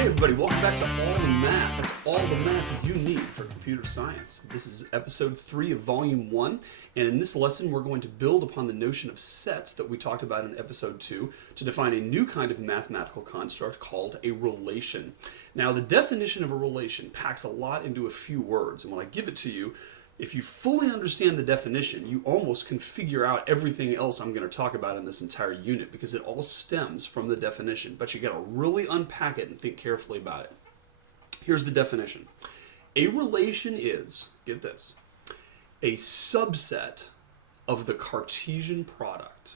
Hey everybody, welcome back to All the Math. That's all the math you need for computer science. This is episode 3 of volume 1, and in this lesson we're going to build upon the notion of sets that we talked about in episode 2 to define a new kind of mathematical construct called a relation. Now the definition of a relation packs a lot into a few words, and when I give it to you, if you fully understand the definition, you almost can figure out everything else I'm going to talk about in this entire unit because it all stems from the definition. But you got to really unpack it and think carefully about it. Here's the definition. A relation is, get this, a subset of the Cartesian product.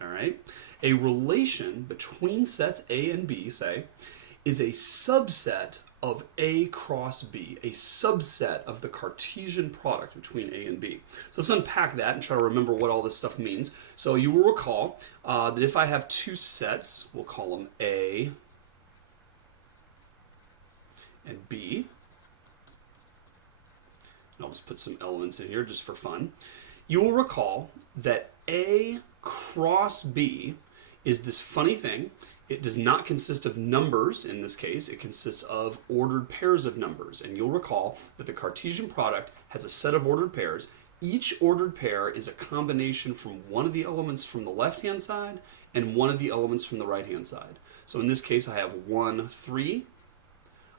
All right? A relation between sets A and B, say, is a subset of A cross B, a subset of the Cartesian product between A and B. So let's unpack that and try to remember what all this stuff means. So you will recall that if I have two sets, we'll call them A and B. And I'll just put some elements in here just for fun. You will recall that A cross B is this funny thing. It does not consist of numbers in this case. It consists of ordered pairs of numbers. And you'll recall that the Cartesian product has a set of ordered pairs. Each ordered pair is a combination from one of the elements from the left-hand side and one of the elements from the right-hand side. So in this case, I have 1, 3.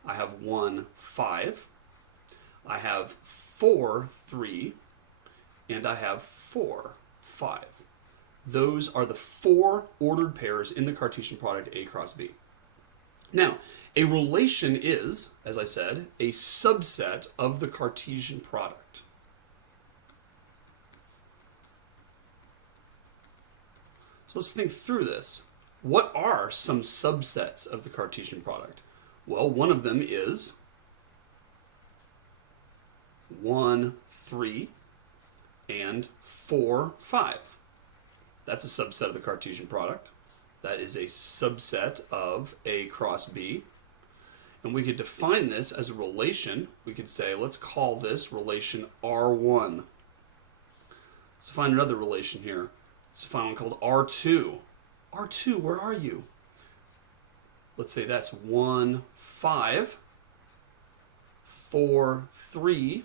I have 1, 5. I have 4, 3. And I have 4, 5. Those are the four ordered pairs in the Cartesian product A cross B. Now, a relation is, as I said, a subset of the Cartesian product. So let's think through this. What are some subsets of the Cartesian product? Well, one of them is 1, 3, and 4, 5. That's a subset of the Cartesian product. That is a subset of A cross B. And we could define this as a relation. We could say, let's call this relation R1. Let's define another relation here. Let's define one called R2. R2, where are you? Let's say that's 1, 5, 4, 3,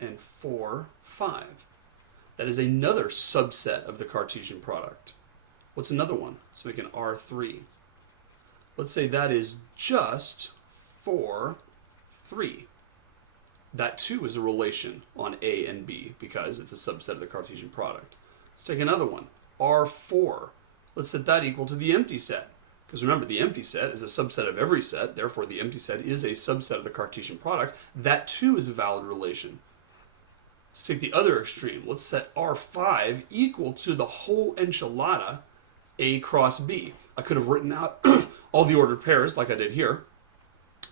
and 4, 5. That is another subset of the Cartesian product. What's another one? Let's make an R3. Let's say that is just 4, 3. That too is a relation on A and B because it's a subset of the Cartesian product. Let's take another one, R4. Let's set that equal to the empty set. Because remember, the empty set is a subset of every set, therefore the empty set is a subset of the Cartesian product. That too is a valid relation. Let's take the other extreme. Let's set R5 equal to the whole enchilada A cross B. I could have written out all the ordered pairs like I did here,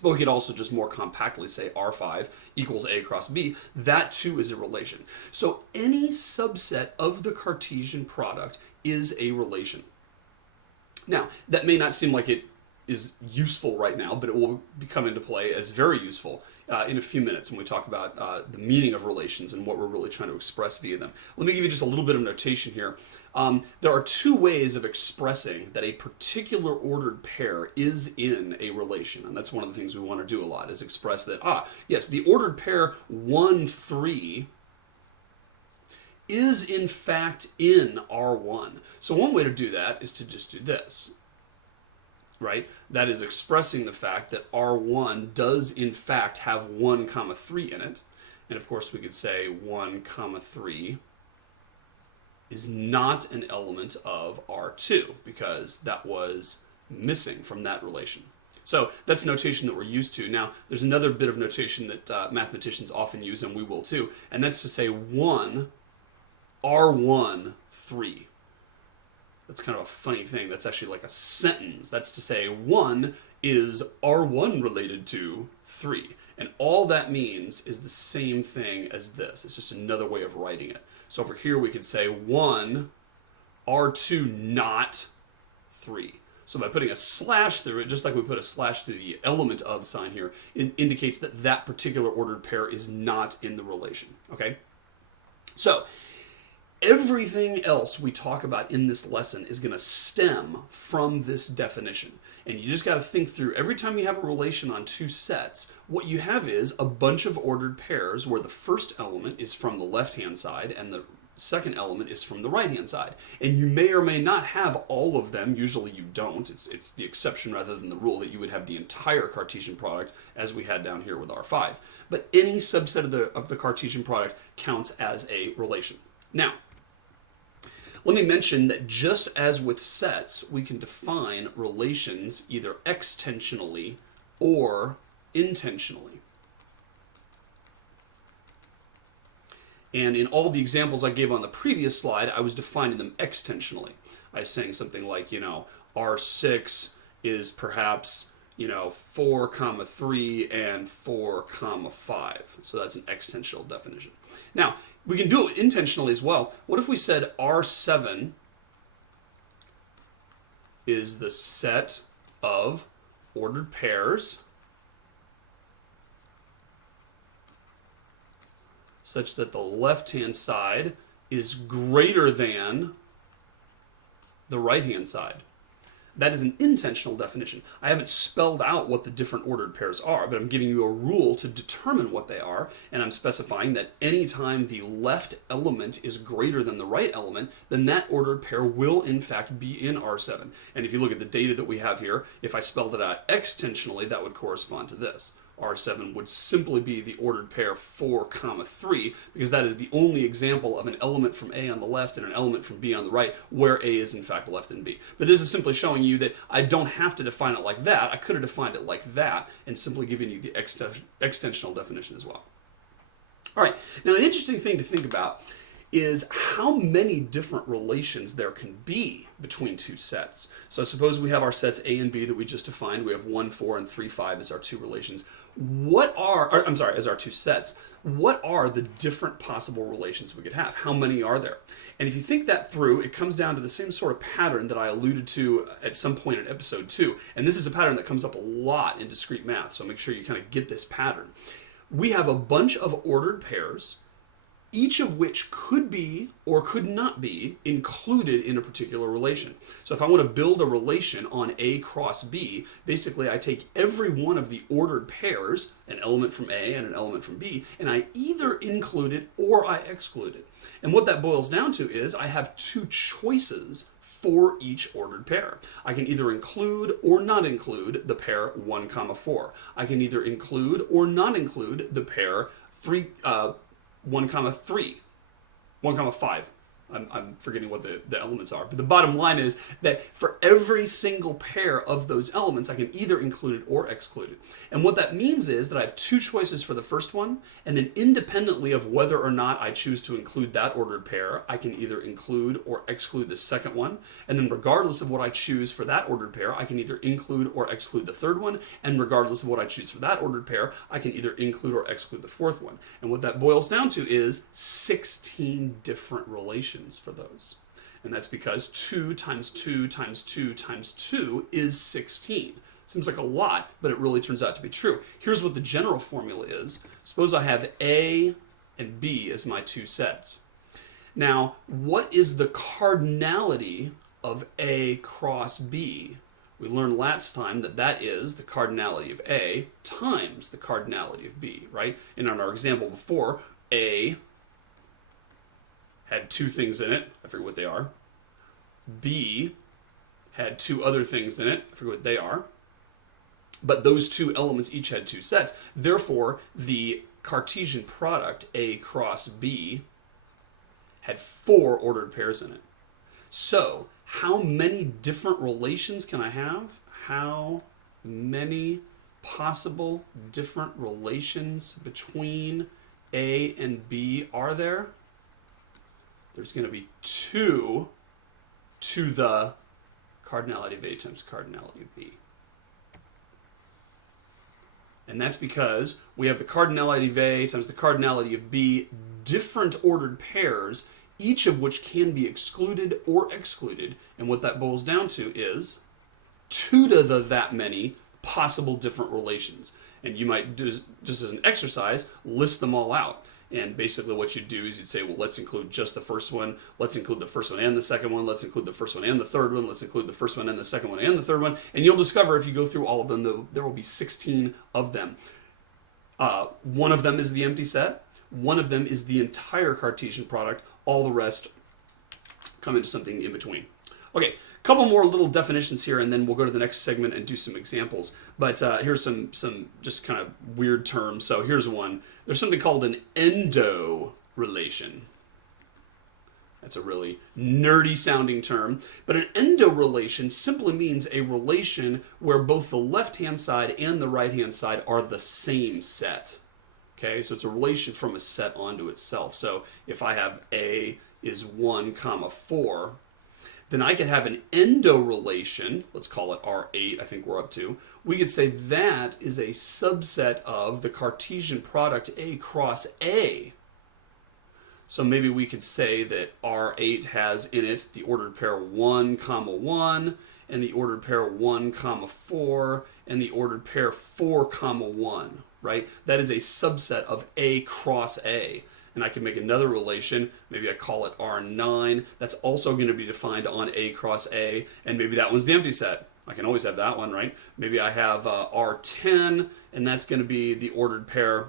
but we could also just more compactly say R5 equals A cross B. That too is a relation. So any subset of the Cartesian product is a relation. Now, that may not seem like it is useful right now, but it will come into play as very useful in a few minutes when we talk about the meaning of relations and what we're really trying to express via them. Let me give you just a little bit of notation here. There are two ways of expressing that a particular ordered pair is in a relation, and that's one of the things we want to do a lot, is express that, yes, the ordered pair 1, 3 is in fact in R1. So one way to do that is to just do this. Right? That is expressing the fact that R1 does in fact have 1, 3 in it. And of course we could say 1, 3 is not an element of R2 because that was missing from that relation. So that's notation that we're used to. Now there's another bit of notation that mathematicians often use, and we will too, and that's to say 1, R1, 3. That's kind of a funny thing. That's actually like a sentence. That's to say 1 is R1 related to 3. And all that means is the same thing as this. It's just another way of writing it. So over here we could say 1 R2 not 3. So by putting a slash through it, just like we put a slash through the element of sign here, it indicates that that particular ordered pair is not in the relation. Okay? So Everything else we talk about in this lesson is going to stem from this definition. And you just got to think through, every time you have a relation on two sets, what you have is a bunch of ordered pairs where the first element is from the left-hand side and the second element is from the right-hand side. And you may or may not have all of them. Usually you don't. It's the exception rather than the rule that you would have the entire Cartesian product as we had down here with R5. But any subset of the Cartesian product counts as a relation. Now, let me mention that just as with sets, we can define relations either extensionally or intentionally. And in all the examples I gave on the previous slide, I was defining them extensionally. I was saying something like, R6 is perhaps, 4 comma 3 and 4 comma 5. So that's an extensional definition. Now, we can do it intentionally as well. What if we said R7 is the set of ordered pairs such that the left-hand side is greater than the right-hand side? That is an intentional definition. I haven't spelled out what the different ordered pairs are, but I'm giving you a rule to determine what they are, and I'm specifying that anytime the left element is greater than the right element, then that ordered pair will in fact be in R7. And if you look at the data that we have here, if I spelled it out extensionally, that would correspond to this. R7 would simply be the ordered pair 4 comma 3, because that is the only example of an element from A on the left and an element from B on the right where A is in fact left than B. But this is simply showing you that I don't have to define it like that. I could have defined it like that and simply given you the extensional definition as well. All right, now an interesting thing to think about is how many different relations there can be between two sets. So suppose we have our sets A and B that we just defined. We have 1, 4, and 3, 5 as our two relations. As our two sets. What are the different possible relations we could have? How many are there? And if you think that through, it comes down to the same sort of pattern that I alluded to at some point in episode 2. And this is a pattern that comes up a lot in discrete math, so make sure you kind of get this pattern. We have a bunch of ordered pairs, each of which could be or could not be included in a particular relation. So if I want to build a relation on A cross B, basically I take every one of the ordered pairs, an element from A and an element from B, and I either include it or I exclude it. And what that boils down to is I have two choices for each ordered pair. I can either include or not include the pair 1 comma 4. I can either include or not include the pair 1 comma 3, 1 comma 5. I'm forgetting what the elements are. But the bottom line is that for every single pair of those elements, I can either include it or exclude it. And what that means is that I have two choices for the first one, and then independently of whether or not I choose to include that ordered pair, I can either include or exclude the second one. And then regardless of what I choose for that ordered pair, I can either include or exclude the third one. And regardless of what I choose for that ordered pair, I can either include or exclude the fourth one. And what that boils down to is 16 different relations for those. And that's because 2 times 2 times 2 times 2 is 16. Seems like a lot, but it really turns out to be true. Here's what the general formula is. Suppose I have A and B as my two sets. Now, what is the cardinality of A cross B? We learned last time that that is the cardinality of A times the cardinality of B, right? And in our example before, A had two things in it, I forget what they are. B had two other things in it, I forget what they are. But those two elements each had two sets. Therefore, the Cartesian product, A cross B, had 4 ordered pairs in it. So, how many different relations can I have? How many possible different relations between A and B are there? There's going to be 2 to the cardinality of A times cardinality of B. And that's because we have the cardinality of A times the cardinality of B, different ordered pairs, each of which can be excluded or excluded. And what that boils down to is 2 to the that many possible different relations. And you might, just as an exercise, list them all out. And basically what you'd do is you'd say, well, let's include just the first one. Let's include the first one and the second one. Let's include the first one and the third one. Let's include the first one and the second one and the third one. And you'll discover if you go through all of them, there will be 16 of them. One of them is the empty set. One of them is the entire Cartesian product. All the rest come into something in between. Okay, a couple more little definitions here, and then we'll go to the next segment and do some examples. But here's some just kind of weird terms. So here's one. There's something called an endo relation. That's a really nerdy sounding term. But an endo relation simply means a relation where both the left-hand side and the right-hand side are the same set. Okay, so it's a relation from a set onto itself. So if I have A is 1 comma 4, then I could have an endo relation, let's call it R8, I think we're up to. We could say that is a subset of the Cartesian product A cross A. So maybe we could say that R8 has in it the ordered pair 1 comma 1, and the ordered pair 1 comma 4, and the ordered pair 4 comma 1, right? That is a subset of A cross A. And I can make another relation, maybe I call it R9, that's also going to be defined on A cross A, and maybe that one's the empty set. I can always have that one, right? Maybe I have R10, and that's going to be the ordered pair,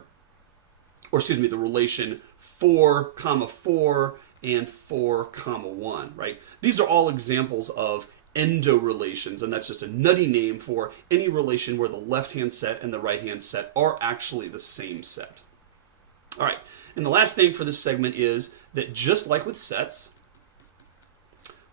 or excuse me, the relation 4 comma 4 and 4 comma 1, right? These are all examples of endo relations, and that's just a nutty name for any relation where the left-hand set and the right-hand set are actually the same set. All right, and the last thing for this segment is that just like with sets,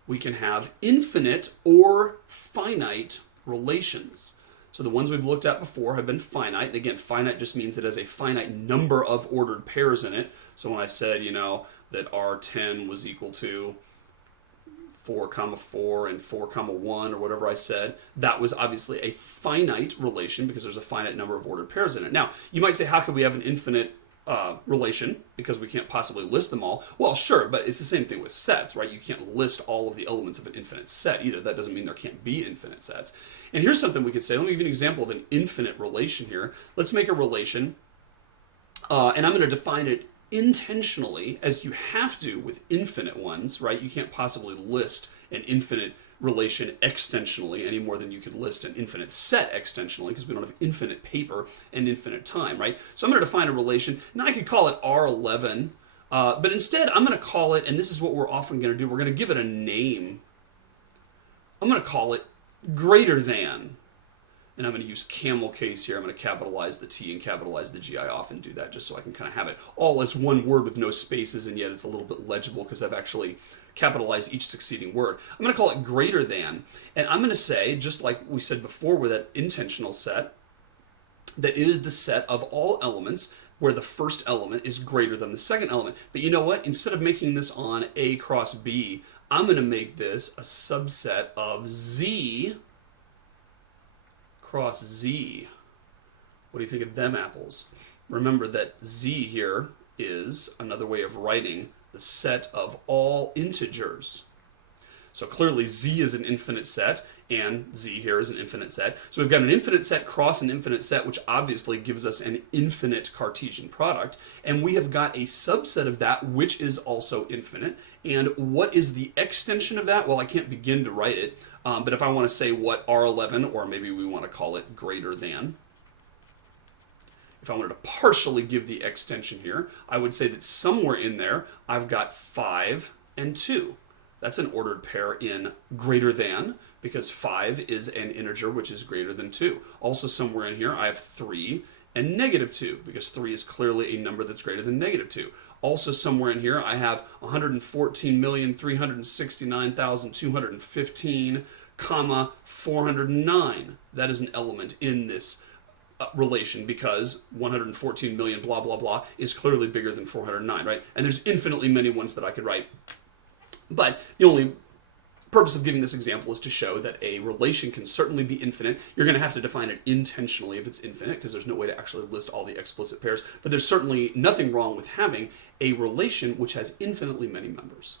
we can have infinite or finite relations. So the ones we've looked at before have been finite. And again, finite just means it has a finite number of ordered pairs in it. So when I said, that R10 was equal to 4 comma 4 and 4 comma 1 or whatever I said, that was obviously a finite relation because there's a finite number of ordered pairs in it. Now, you might say, how could we have an infinite relation because we can't possibly list them all? Well, sure, but it's the same thing with sets, right? You can't list all of the elements of an infinite set either. That doesn't mean there can't be infinite sets. And here's something we could say. Let me give you an example of an infinite relation here. Let's make a relation, and I'm going to define it intentionally, as you have to with infinite ones, right? You can't possibly list an infinite relation extensionally any more than you could list an infinite set extensionally, because we don't have infinite paper and infinite time, right? So I'm going to define a relation. Now I could call it R11, but instead I'm going to call it, and this is what we're often going to do, we're going to give it a name. I'm going to call it greater than. And I'm going to use camel case here. I'm going to capitalize the T and capitalize the G. I often do that just so I can kind of have it all as one word with no spaces, and yet it's a little bit legible because I've actually capitalized each succeeding word. I'm going to call it greater than. And I'm going to say, just like we said before with that intentional set, that it is the set of all elements where the first element is greater than the second element. But you know what? Instead of making this on A cross B, I'm going to make this a subset of Z cross Z. What do you think of them apples? Remember that Z here is another way of writing the set of all integers. So clearly Z is an infinite set, and Z here is an infinite set. So we've got an infinite set cross an infinite set, which obviously gives us an infinite Cartesian product. And we have got a subset of that, which is also infinite. And what is the extension of that? Well, I can't begin to write it. But if I want to say what R11, or maybe we want to call it greater than, if I wanted to partially give the extension here, I would say that somewhere in there I've got 5 and 2. That's an ordered pair in greater than, because 5 is an integer which is greater than 2. Also somewhere in here I have 3 and negative 2, because 3 is clearly a number that's greater than negative 2. Also somewhere in here I have 114,369,215, comma 409. That is an element in this relation, because 114 million blah blah blah is clearly bigger than 409, right? And there's infinitely many ones that I could write. But the only purpose of giving this example is to show that a relation can certainly be infinite. You're going to have to define it intentionally if it's infinite, because there's no way to actually list all the explicit pairs. But there's certainly nothing wrong with having a relation which has infinitely many members.